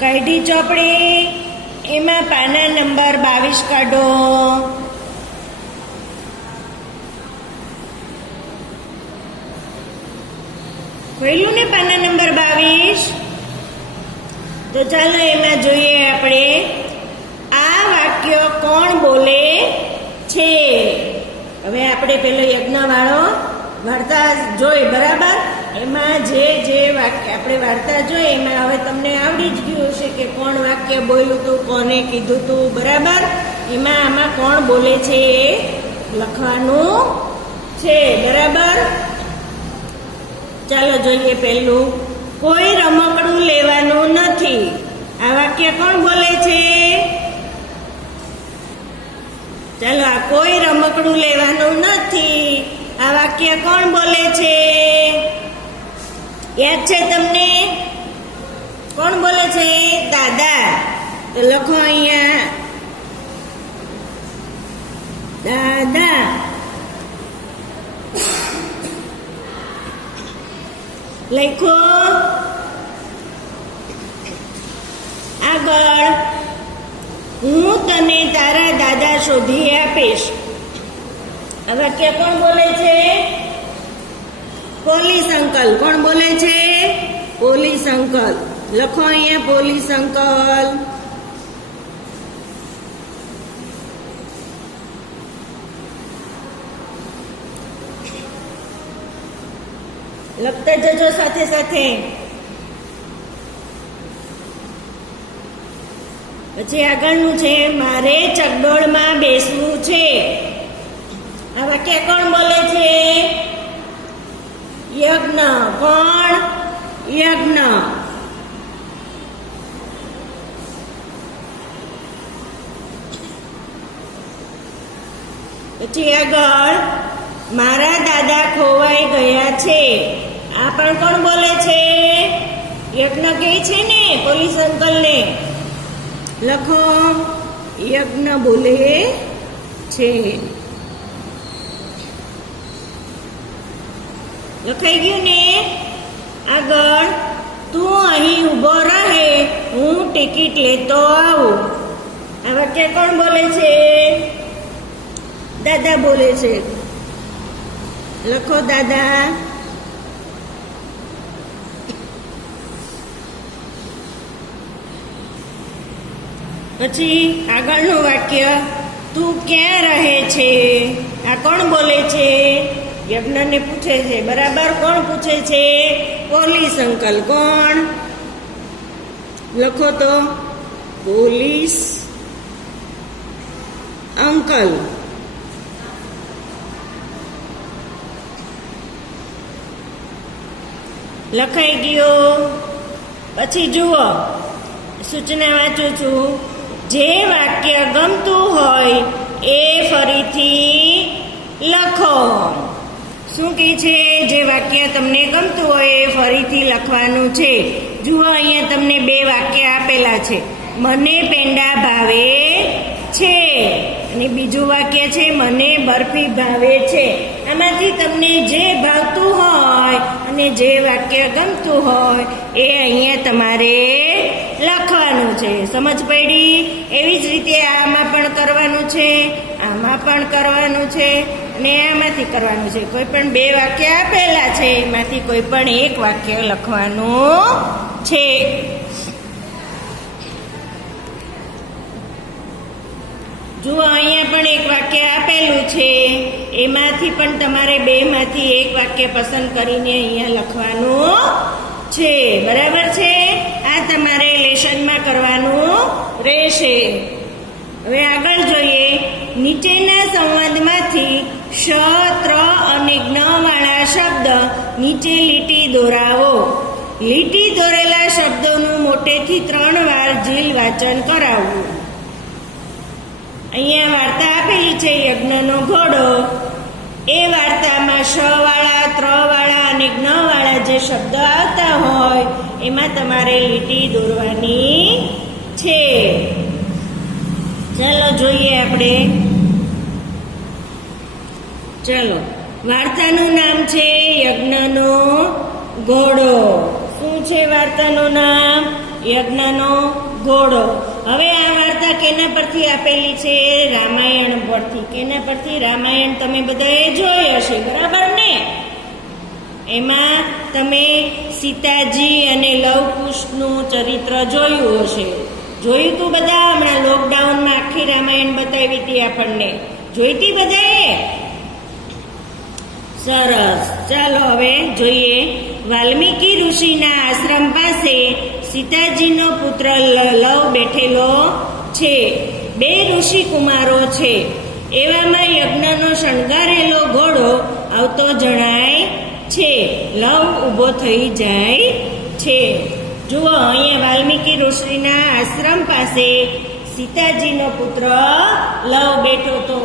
કાઢી ચોપડી, એમાં પાના નંબર 22 કાઢો. ખોલ્યું ને પાના નંબર 22? તો ચાલો એમાં જોઈએ આપણે આ વાક્ય કોણ બોલે છે. હવે આપણે પેલો યજ્ઞવાળો વાર્તા જોઈ, બરાબર? એમાં જે વાક્ય આપણે વાર્તા જોઈ એમાં હવે તમને આવડી જ ગયું હશે કે કોણ વાક્ય બોલ્યું હતું, કોને કીધું હતું, બરાબર? આમાં કોણ બોલે છે એ લખવાનું છે, બરાબર? ચાલો જોઈએ પહેલું, કોઈ રમકડું લેવાનું નથી. આ વાક્ય કોણ બોલે છે? ચાલો, આ કોઈ રમકડું લેવાનું નથી, આ વાક્ય કોણ બોલે છે? યાદ છે તમને? કોણ બોલે છે? દાદા. તો લખો અહીંયા દાદા. લખો. આગળ, હું તને તારા દાદા શોધી આપીશ. આ વાક્ય કોણ બોલે છે? Police uncle. કોણ બોલે છે? Police uncle. લખો અહીંયા પોલીસ અંકલ. લખતા જજો સાથે સાથે. પછી આગળનું છે, મારે ચકડોળમાં બેસવું છે. આ વાક્ય કોણ બોલે છે? યજ્ઞ. કોણ? યજ્ઞ. પછી આગળ, મારા દાદા ખોવાઈ ગયા છે. આ પણ કોણ બોલે છે? યજ્ઞ કહે છે ને પોલીસ અંકલને. લખો, યજ્ઞ બોલે છે. લખાઈ ગયું ને? આગળ, તું અહીં ઊભો રહે, હું ટિકિટ લેતો આવું. આ વાક્ય કોણ બોલે છે? દાદા બોલે છે. લખો દાદા. પછી આગળનું વાક્ય, તું ક્યાં રહે છે? આ કોણ બોલે છે? યજ્ઞને પૂછે છે, બરાબર? કોણ પૂછે છે? Police uncle. કોણ? લખો તો, પોલીસ અંકલ. લખાઈ ગયો. પછી જુઓ, સૂચના વાંચું છું. જે વાક્ય ગમતું હોય એ ફરીથી લખો. શું કહે છે? જે વાક્ય તમને ગમતું હોય એ ફરીથી લખવાનું છે. જુઓ, અહીંયા તમને 2 વાક્ય આપેલા છે. મને પેંડા ભાવે છે અને બીજું વાક્ય છે મને બરફી ભાવે છે. આમાંથી તમને જે ભાવતું હોય અને જે વાક્ય ગમતું હોય એ અહીંયા તમારે લખવાનું છે. સમજ પડી? એવી જ રીતે આમાં પણ કરવાનું છે, આમાં પણ કરવાનું છે અને આમાંથી કરવાનું છે. કોઈ પણ 2 વાક્ય આપેલા છે, એમાંથી કોઈ પણ એક વાક્ય લખવાનું છે. જુઓ, અહીંયા પણ એક વાક્ય આપેલું છે, એમાંથી પણ તમારે 2 માંથી એક વાક્ય પસંદ કરીને અહીંયા લખવાનું છે, બરાબર છે? આ તમારે લેસનમાં કરવાનું રહેશે. હવે આગળ જોઈએ. નીચેના સંવાદમાંથી શ, ત્ર અને જ્ઞ વાળા શબ્દ નીચે લીટી દોરાવો. લીટી દોરેલા શબ્દોનું મોટેથી 3 વાર જીલ વાંચન કરાવવું. અહીંયા વાર્તા આપેલી છે યજ્ઞનો ઘોડો. એ વાર્તામાં શ વાળા, ત્ર વાળા અને જ્ઞ વાળા જે શબ્દ આવતા હોય એમાં તમારે લીટી દોરવાની છે. ચાલો જોઈએ આપણે. ચાલો, વાર્તાનું નામ છે યજ્ઞનો ઘોડો. શું છે વાર્તાનું નામ? યજ્ઞનો ઘોડો. હવે આ વાર્તા કેના પરથી આપેલી છે? રામાયણ પરથી. કેના પરથી? રામાયણ તમે બધાએ જોઈ હશે, બરાબર ને? એમાં તમે સીતાજી અને લવકુશનું ચરિત્ર જોયું હશે. જોયું તું બધા? હમણાં લોકડાઉનમાં આખી રામાયણ બતાવી હતી આપણને. જોઈ હતી બધાએ? સરસ. ચાલો હવે જોઈએ. વાલ્મીકી ઋષિના આશ્રમ પાસે સીતાજીનો પુત્ર લવ બેઠેલો છે. 2 ઋષિ કુમારો છે. એવામાં યજ્ઞનો શણગારેલો ઘોડો આવતો જણાય છે. લવ ઊભો થઈ જાય છે. જુઓ, અહીંયા વાલ્મીકી ઋષિના આશ્રમ પાસે સીતાજીનો પુત્ર લવ બેઠો હતો.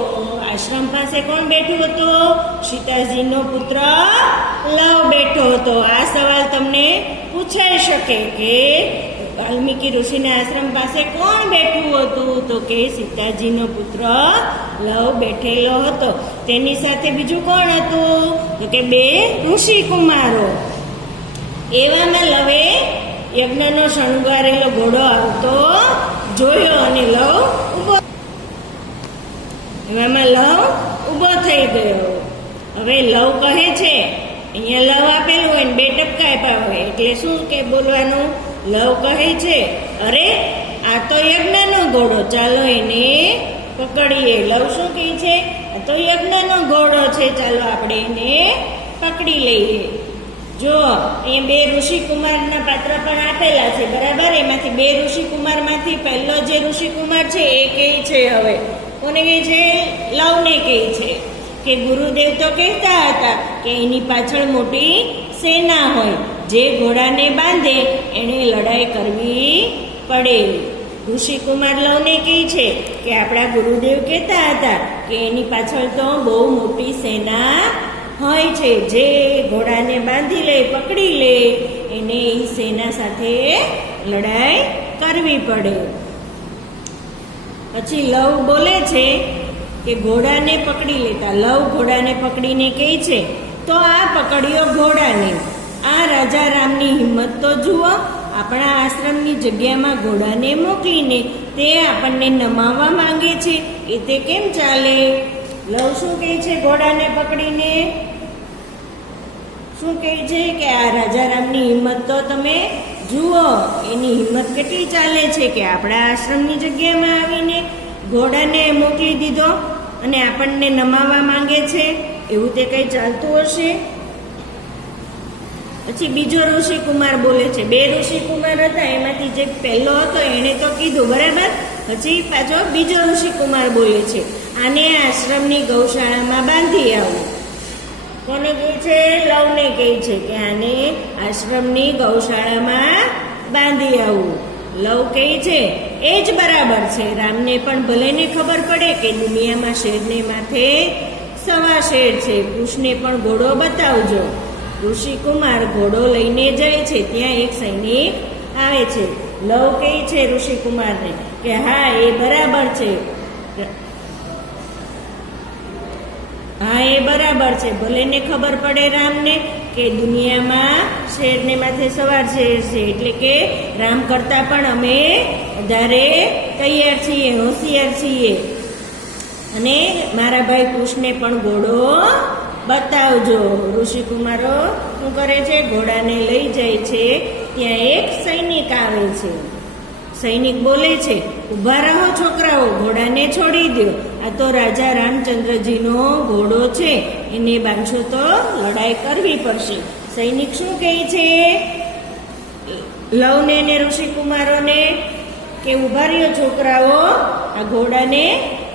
આશ્રમ પાસે કોણ બેઠું હતું? સીતાજીનો પુત્ર લવ બેઠો હતો. આ સવાલ તમને પૂછાઈ શકે કે વાલ્મીકી ઋષિના આશ્રમ પાસે કોણ બેઠું હતું? તો કે સીતાજીનો પુત્ર લવ બેઠેલો હતો. તેની સાથે બીજું કોણ હતું? તો કે 2 ઋષિ કુમારો. એવામાં લવે યજ્ઞનો શણગારેલો ઘોડો આવતો જોયો અને લવ ઊભો થઈ ગયો. હવે લવ કહે છે, અહીંયા લવ આપેલું હોય ને 2 ટપકા આપ્યા હોય એટલે શું કે બોલવાનું? લવ કહે છે, અરે આ તો યજ્ઞનો ઘોડો, ચાલો એને પકડીએ. લવ શું કહે છે? આ તો યજ્ઞનો ઘોડો છે, ચાલો આપણે એને પકડી લઈએ. જો અહીંયા 2 ઋષિકુમારના પાત્ર પણ આપેલા છે, બરાબર? એમાંથી 2 ઋષિકુમારમાંથી પહેલો જે ઋષિકુમાર છે એ કહે છે, હવે કોને કહે છે? લવને કહે છે કે ગુરુદેવ તો કહેતા હતા કે એની પાછળ મોટી સેના હોય, જે ઘોડાને બાંધે એને લડાઈ કરવી પડે. ઋષિકુમાર લવને કહે છે કે આપણા ગુરુદેવ કહેતા હતા કે એની પાછળ તો બહુ મોટી સેના હોય છે, જે ઘોડાને બાંધી લે, પકડી લે, એને એ સેના સાથે લડાઈ કરવી પડે. પછી લવ બોલે છે કે ઘોડાને પકડી લેતા. લવ ઘોડાને પકડીને કહે છે, તો આ પકડ્યો ઘોડાને. આ રાજા રામની હિંમત તો જુઓ. આપણા આશ્રમની જગ્યામાં ઘોડાને મોકલીને તે આપણને નમાવવા માંગે છે, એ તે કેમ ચાલે? લવ શું કહે છે? ઘોડાને પકડીને શું કહે છે કે આ રાજા રામની હિંમત તો તમે જુઓ. એની હિંમત કેટલી ચાલે છે કે આપણા આશ્રમની જગ્યામાં આવીને ઘોડાને મોકલી દીધો અને આપણને નમાવવા માંગે છે. એવું તે કંઈ ચાલતું હશે? પછી બીજો ઋષિકુમાર બોલે છે. 2 ઋષિકુમાર હતા, એમાંથી જે પહેલો હતો એણે તો કીધું, બરાબર? પછી પાછો બીજો ઋષિકુમાર બોલે છે, આને આશ્રમની ગૌશાળામાં બાંધી આવું. કોને કહે છે? લવને કહે છે કે આને આશ્રમની ગૌશાળામાં બાંધી આવું. લવ કહે છે એ જ બરાબર છે. રામને પણ ભલે ને ખબર પડે કે દુનિયામાં શેરને માથે સવા શેર છે. કૃષ્ણને પણ ઘોડો બતાવજો. ઋષિકુમાર ઘોડો લઈને જાય છે. ત્યાં એક સૈનિક આવે છે. લવ કહે છે ઋષિકુમારને કે હા, એ બરાબર છે, હા એ બરાબર છે. ભલે ને ખબર પડે રામને કે દુનિયામાં શેરને માથે સવાર શેર છે, એટલે કે રામ કરતા પણ અમે વધારે તૈયાર છીએ, હોશિયાર છીએ. અને મારા ભાઈ કૃષ્ણને પણ ઘોડો બતાવજો. ઋષિકુમારો શું કરે છે? ઘોડાને લઈ જાય છે. ત્યાં એક સૈનિક આવે છે. સૈનિક બોલે છે, ઊભા રહો છોકરાઓ, ઘોડાને છોડી દો. આ તો રાજા રામચંદ્રજીનો ઘોડો છે, એને બાંધશો તો લડાઈ કરવી પડશે. સૈનિક શું કહે છે લવને ને ઋષિકુમારોને કે ઊભા રહ્યો છોકરાઓ, આ ઘોડાને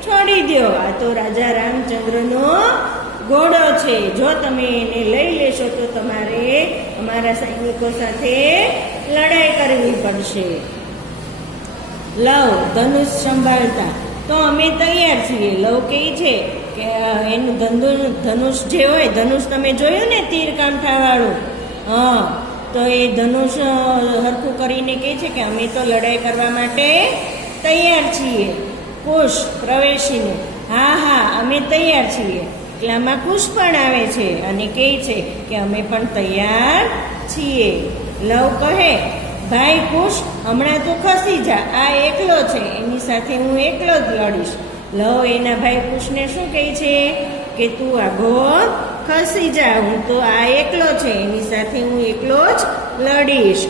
છોડી દો. આ તો રાજા રામચંદ્રનો ઘોડો છે. જો તમે એને લઈ લેશો તો તમારે અમારા સૈનિકો સાથે લડાઈ કરવી પડશે. લવ ધનુષ સંભાળતા, તો અમે તૈયાર છીએ. લવ કહે છે કે એનું ધનુષ જે હોય, ધનુષ તમે જોયું ને, તીર કાંઠાવાળું, હા, તો એ ધનુષ હરખું કરીને કહે છે કે અમે તો લડાઈ કરવા માટે તૈયાર છીએ. કુશ પ્રવેશીને, હા હા અમે તૈયાર છીએ. એટલામાં કુશ પણ આવે છે અને કહે છે કે અમે પણ તૈયાર છીએ. લવ કહે, ભાઈ કુશ, હમણાં તું ખસી જા, આ એકલો છે, એની સાથે હું એકલો જ લડીશ. લવ એના ભાઈ કુશને શું કહે છે કે તું આગો ખસી જા, હું તો આ એકલો છે, એની સાથે હું એકલો જ લડીશ.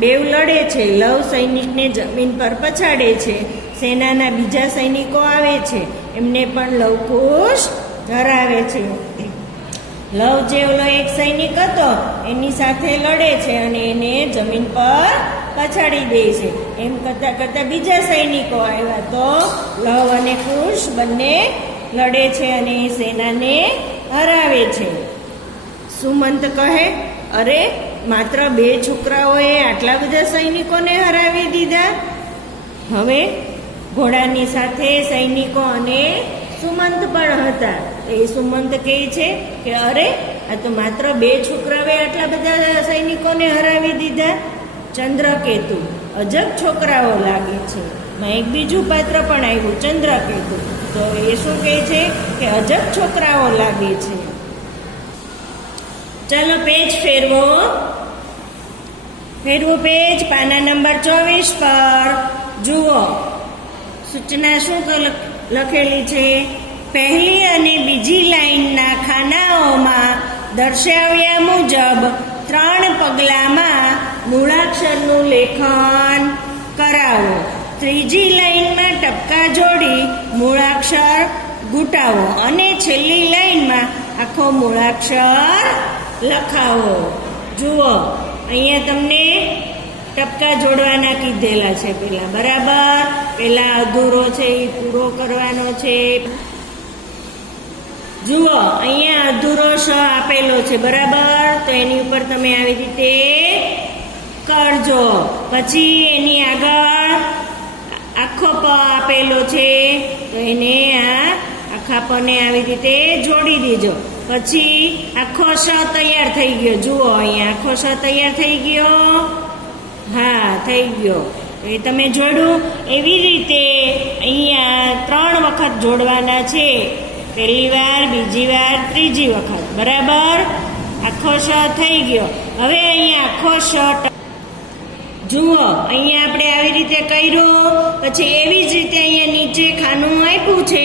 બેવ લડે છે. લવ સૈનિકને જમીન પર પછાડે છે. સેનાના બીજા સૈનિકો આવે છે, એમને પણ લવ કુશ હરાવે છે. લવ જે ઓલો એક સૈનિક હતો એની સાથે લડે છે અને એને જમીન પર પછાડી દે છે. એમ કરતા કરતા બીજા સૈનિકો આવ્યા તો લવ અને કુશ બંને લડે છે અને સેનાને હરાવે છે. સુમંત કહે, અરે માત્ર 2 છોકરાઓએ આટલા બધા સૈનિકોને હરાવી દીધા. હવે ઘોડાની સાથે સૈનિકો અને સુમંત પણ હતા. એ સુમંત કહે છે કે અરે આ તો માત્ર 2 છોકરાઓએ આટલા બધા સૈનિકોને હરાવી દીધા. ચંદ્રકેતુ, અજબ છોકરાઓ લાગે છે. માં એક બીજું પાત્ર પણ આવ્યું, ચંદ્રકેતુ. તો એ શું કહે છે કે અજબ છોકરાઓ લાગે છે. ચાલો પેજ ફેરવો. પેજ પાના નંબર 24 પર જુઓ. સૂચના શું લખેલી છે? પહેલી અને બીજી લાઈનના ખાનાઓમાં દર્શાવ્યા મુજબ 3 પગલામાં મૂળાક્ષરનું લેખન કરાવો. ત્રીજી લાઈનમાં ટપકા જોડી મૂળાક્ષર ઘૂંટાવો અને છેલ્લી લાઈનમાં આખો મૂળાક્ષર લખાવો. જુઓ, અહીંયા તમને ટપકા જોડવાના કીધેલા છે પેલા, બરાબર? પેલા અધૂરો છે એ પૂરો કરવાનો છે. જુઓ, અહીંયા અધૂરો શ આપેલો છે, બરાબર? તો એની ઉપર તમે આવી રીતે કરજો. પછી એની આગળ આખો પ આપેલો છે, તો એને આ આખા પને આવી રીતે જોડી દેજો. પછી આખો શ તૈયાર થઈ ગયો. જુઓ, અહીંયા આખો શ તૈયાર થઈ ગયો. હા, થઈ ગયો. એ તમે જોડ્યું. એવી રીતે અહીંયા 3 વખત જોડવાના છે. પહેલી વાર, બીજી વાર, ત્રીજી વખત, બરાબર? આખો શ થઈ ગયો. હવે અહીંયા આખો શ જુઓ, અહીંયા આપણે આવી રીતે કર્યું. પછી એવી જ રીતે અહીંયા નીચે ખાનું આપ્યું છે,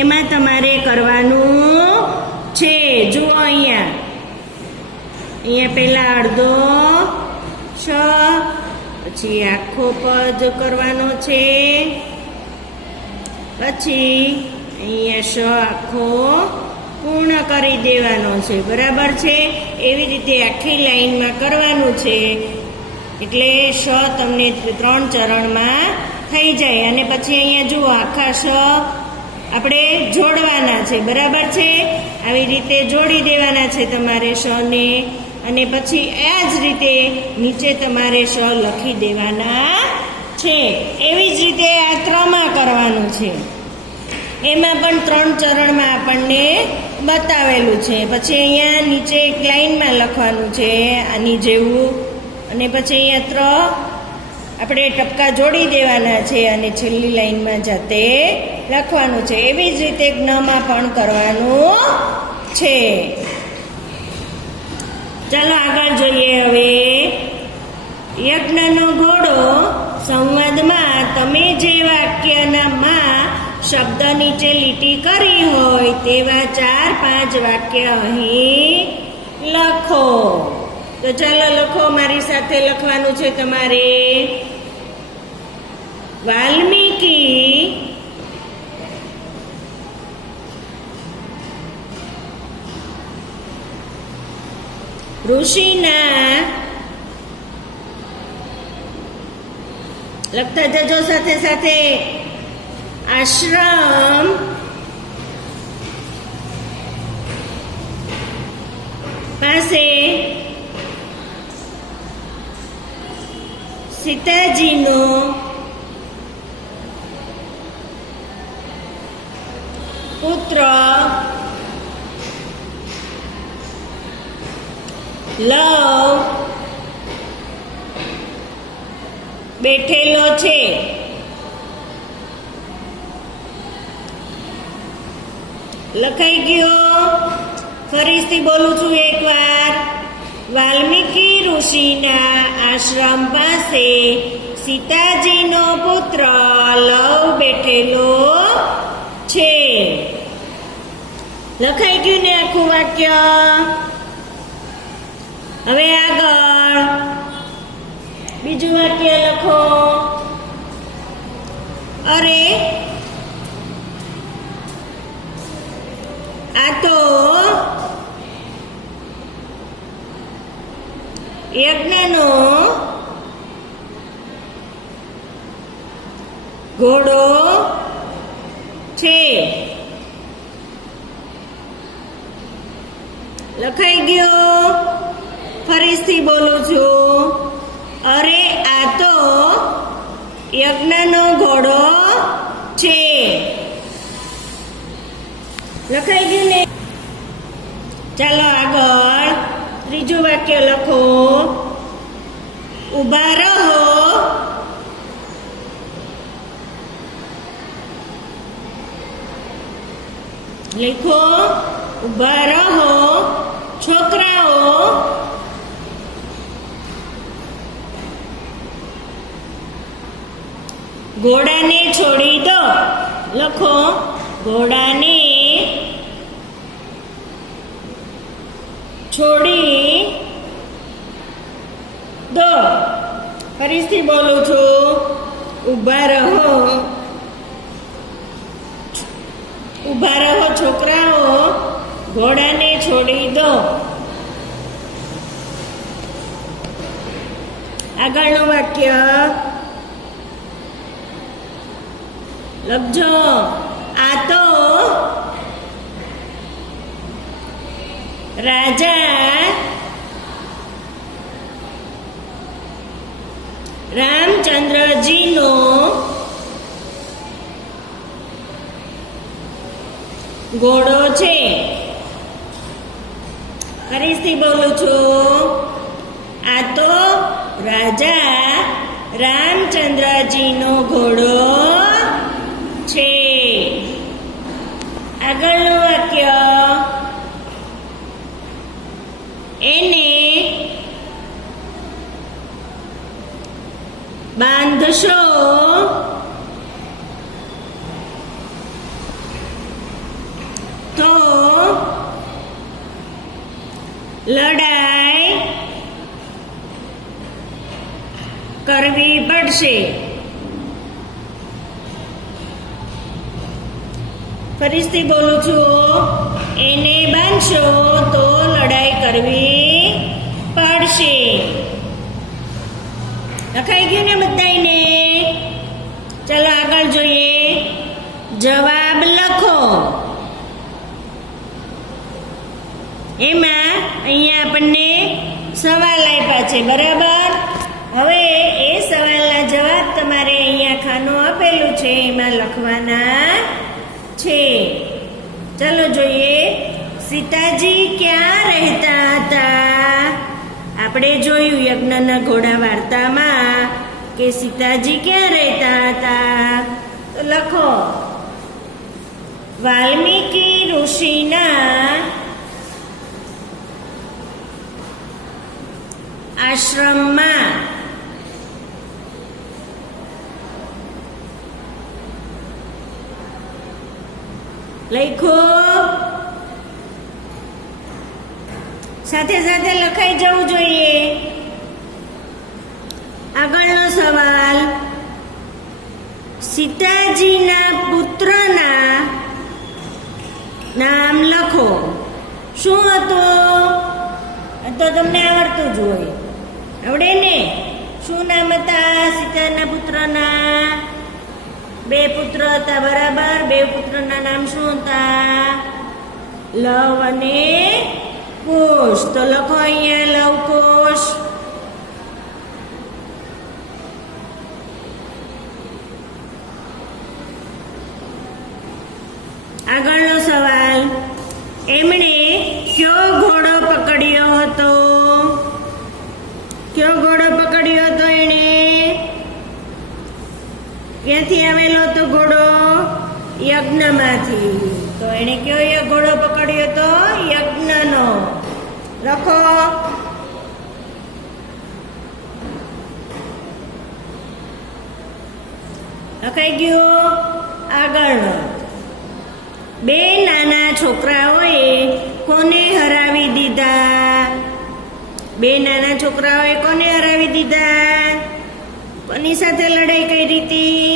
એમાં તમારે કરવાનું છે. જુઓ, અહીંયા પેલા અડધો શ, પછી આખો પદ કરવાનો છે. પછી અહીંયા શ આખો પૂર્ણ કરી દેવાનો છે, બરાબર છે? એવી રીતે આખી લાઈનમાં કરવાનું છે. એટલે શ તમને 3 ચરણમાં થઈ જાય. અને પછી અહીંયા જુઓ, આખા શ આપણે જોડવાના છે, બરાબર છે? આવી રીતે જોડી દેવાના છે તમારે શને. અને પછી આ જ રીતે નીચે તમારે શ લખી દેવાના છે. એવી જ રીતે આ 3માં કરવાનું છે. એમાં પણ 3 ચરણમાં આપણને બતાવેલું છે. પછી અહીંયા નીચે એક લાઈનમાં લખવાનું છે આની જેવું. અને પછી અહીંયા આપણે ટપકા જોડી દેવાના છે અને છેલ્લી લાઈનમાં જાતે લખવાનું છે. એવી જ રીતે જ્ઞમાં પણ કરવાનું છે. ચાલો આગળ જોઈએ. હવે યજ્ઞનો ઘોડો સંવાદમાં તમે જે વાક્યમાં શબ્દ નીચે લીટી કરી હોય તેવા 4-5 વાક્ય અહીં લખો. તો ચાલો લખો, મારી સાથે લખવાનું છે તમારે. વાલ્મીકી ઋષિના, લખતા જજો સાથે સાથે, આશ્રમ પાસે સીતાજીનો પુત્ર લવ બેઠેલો છે. લખાઈ ગયો? ફરીથી બોલું છું એકવાર. વાલ્મીકી ઋષિના આશ્રમ પાસે સીતાજીનો પુત્ર લવ બેઠેલો છે. લખાઈ ગયું ને આખું વાક્ય? હવે આગળ બીજું વાક્ય લખો. અરે આ તો યજ્ઞનો ઘોડો છે. લખાઈ ગયો? ફરીથી બોલું છું. અરે આ તો યજ્ઞનો ઘોડો છે. લખાઈ ગયું ને? ચાલો આગળ ત્રીજું વાક્ય લખો. ઊભા રહો લખો. ઊભા રહો છોકરાઓ, ઘોડાને છોડી દો. લખો. ઘોડાને છોડી દો. ફરીથી બોલું છું. ઊભા રહો. ઊભા રહો છોકરાઓ, ઘોડાને છોડી દો. આગળનું વાક્ય લખજો. આ તો રાજા રામચંદ્રજીનો ઘોડો છે. ફરીથી બોલું છું. આ તો રાજા રામચંદ્રજીનો ઘોડો છે. આગળનું વાક્ય એને બાંધશો તો લડાઈ કરવી પડશે. ફરીથી બોલું છું. એને બાંધશો તો લડાઈ કરવી પડશે. લખાઈ ગયું ને બધાને? ચાલો આગળ જોઈએ. જવાબ લખો. એમાં અહીંયા આપણને સવાલ આપ્યા છે, બરાબર? હવે એ સવાલના જવાબ તમારે અહીંયા ખાનું આપેલું છે એમાં લખવાના છે. ચાલો જોઈએ. સીતાજી ક્યાં રહેતા હતા? આપણે જોયું યજ્ઞના ઘોડા વાર્તામાં કે સીતાજી ક્યાં રહેતા હતા. તો લખો. વાલ્મીકી ઋષિના આશ્રમમાં. લખો. સાથે સાથે લખાઈ જવું જોઈએ. આગળનો સવાલ. સીતાજીના પુત્રના નામ લખો. શું હતું? તો તમને આવડતું જ હોય. આવડે ને? શું નામ હતા સીતાના પુત્રના? 2 પુત્ર હતા, બરાબર? 2 પુત્રના નામ શું હતા? લવ અને કુશ. તો લખો અહીંયા લવ કુશ. આગળનો સવાલ. એમણે કયો ઘોડો પકડ્યો હતો? કયો ઘોડો પકડ્યો હતો એણે? ક્યાંથી આવેલો હતો ઘોડો? યજ્ઞમાંથી. તો એણે કયો ઘોડો પકડ્યો હતો? યજ્ઞનો. લખો. લખાઈ ગયું. આગળનો, બે નાના છોકરાઓએ કોને હરાવી દીધા? બે નાના છોકરાઓએ કોને હરાવી દીધા? કોની સાથે લડાઈ કરી હતી?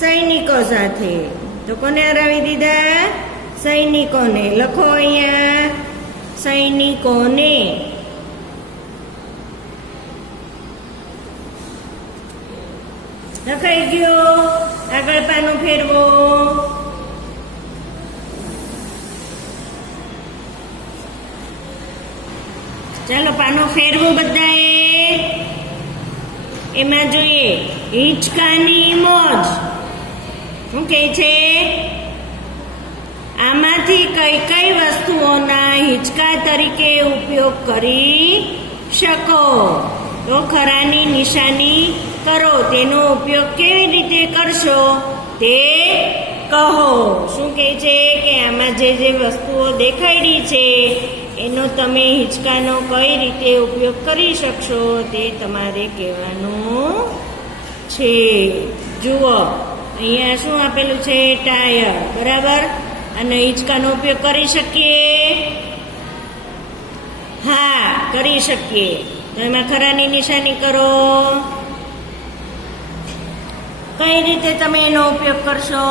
સૈનિકો સાથે. તો કોને હરાવી દીધા? સૈનિકોને. લખો અહીંયા સૈનિકોને. લખાઈ ગયો. આગળ પાનું ફેરવો. ચાલો પાનો ફેરવું બધાએ. એમાં જોઈએ હિંચકાની મોજ. શું કહે છે? આમાંથી કઈ કઈ વસ્તુઓના હિંચકા તરીકે ઉપયોગ કરી શકો? તો ખરાની નિશાની કરો. તેનો ઉપયોગ કેવી રીતે કરશો તે કહો. શું કહે છે કે આમાં જે જે વસ્તુઓ દેખાડી છે એનો તમે હિંચકાનો કઈ રીતે ઉપયોગ કરી શકશો તે તમારે કહેવાનું છે. જુઓ અહીંયા શું આપેલું છે? ટાયર. બરાબર. અને હિંચકાનો ઉપયોગ કરી શકીએ? હા, કરી શકીએ. તો એમાં ખરાની નિશાની કરો. કઈ રીતે તમે એનો ઉપયોગ કરશો?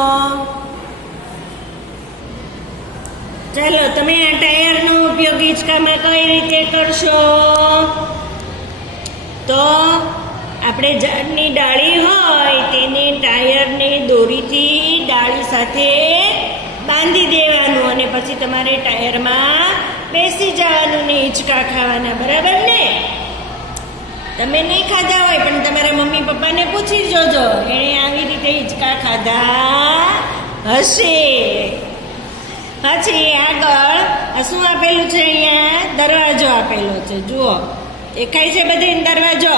ચાલો, તમે આ ટાયરનો ઉપયોગ હિંચકામાં કઈ રીતે કરશો? તો આપણે ઝાડની ડાળી હોય તેને ટાયરને દોરીથી ડાળી સાથે બાંધી દેવાનું અને પછી તમારે ટાયરમાં બેસી જવાનું ને હિંચકા ખાવાના. બરાબર ને? તમે નહીં ખાધા હોય પણ તમારા મમ્મી પપ્પાને પૂછી જોજો, એણે આવી રીતે હિંચકા ખાધા હશે. પછી આગળ શું આપેલું છે? અહીંયા દરવાજો આપેલો છે. જુઓ, દેખાય છે બધે દરવાજો.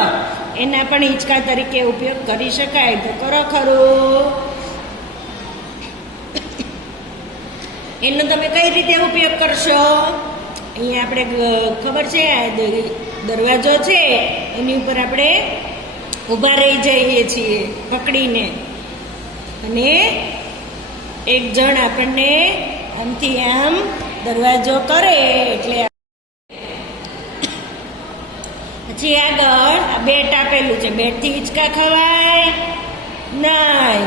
એના પણ હિંચકા તરીકે ઉપયોગ કરી શકાય. તો કરો ખરું. એનો તમે કઈ રીતે ઉપયોગ કરશો? અહીંયા આપણે ખબર છે દરવાજો છે એની ઉપર આપણે ઊભા રહી જઈએ છીએ પકડીને, અને એક જણ આપણને આમથી આમ દરવાજો કરે એટલે. પછી આગળ આ બેટ આપેલું છે. બેટથી હિંચકા ખવાય નહીં.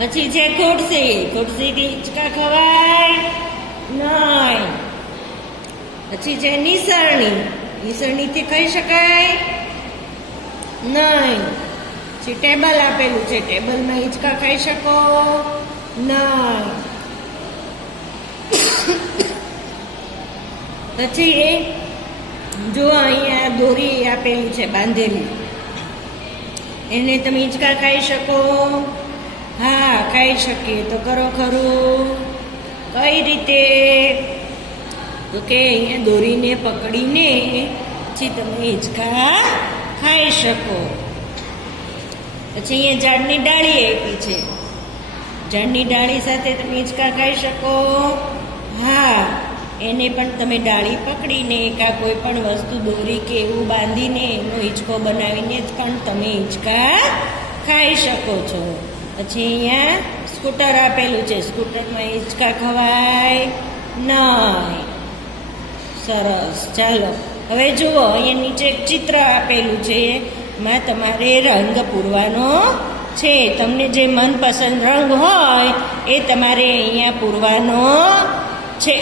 પછી છે ખુરશી. ખુરશીથી હિંચકા ખવાય નહીં. પછી છે નિસરણી. નિસરણીથી ખાઈ શકાય નહીં. પછી ટેબલ આપેલું છે. ટેબલમાં હિંચકા ખાઈ શકો નહીં. પછી જો અહીંયા દોરી આપેલી છે બાંધેલી, એને તમે હિંચકા ખાઈ શકો? હા, ખાઈ શકીએ. તો કરો ખરું. કઈ રીતે? તો કે અહીંયા દોરીને પકડીને પછી તમે હિંચકા ખાઈ શકો. પછી અહીંયા ઝાડની ડાળી આપી છે. ઝાડની ડાળી સાથે તમે હિંચકા ખાઈ શકો? હા, એને પણ તમે ડાળી પકડીને કાં કોઈ પણ વસ્તુ દોરી કે એવું બાંધીને એનો હિંચકો બનાવીને જ પણ તમે હિંચકા ખાઈ શકો છો. પછી અહીંયા સ્કૂટર આપેલું છે. સ્કૂટરમાં હિંચકા ખવાય નહીં. સરસ. ચાલો હવે જુઓ, અહીંયા નીચે એક ચિત્ર આપેલું છે. એમાં તમારે રંગ પૂરવાનો છે. તમને જે મનપસંદ રંગ હોય એ તમારે અહીંયા પૂરવાનો છે.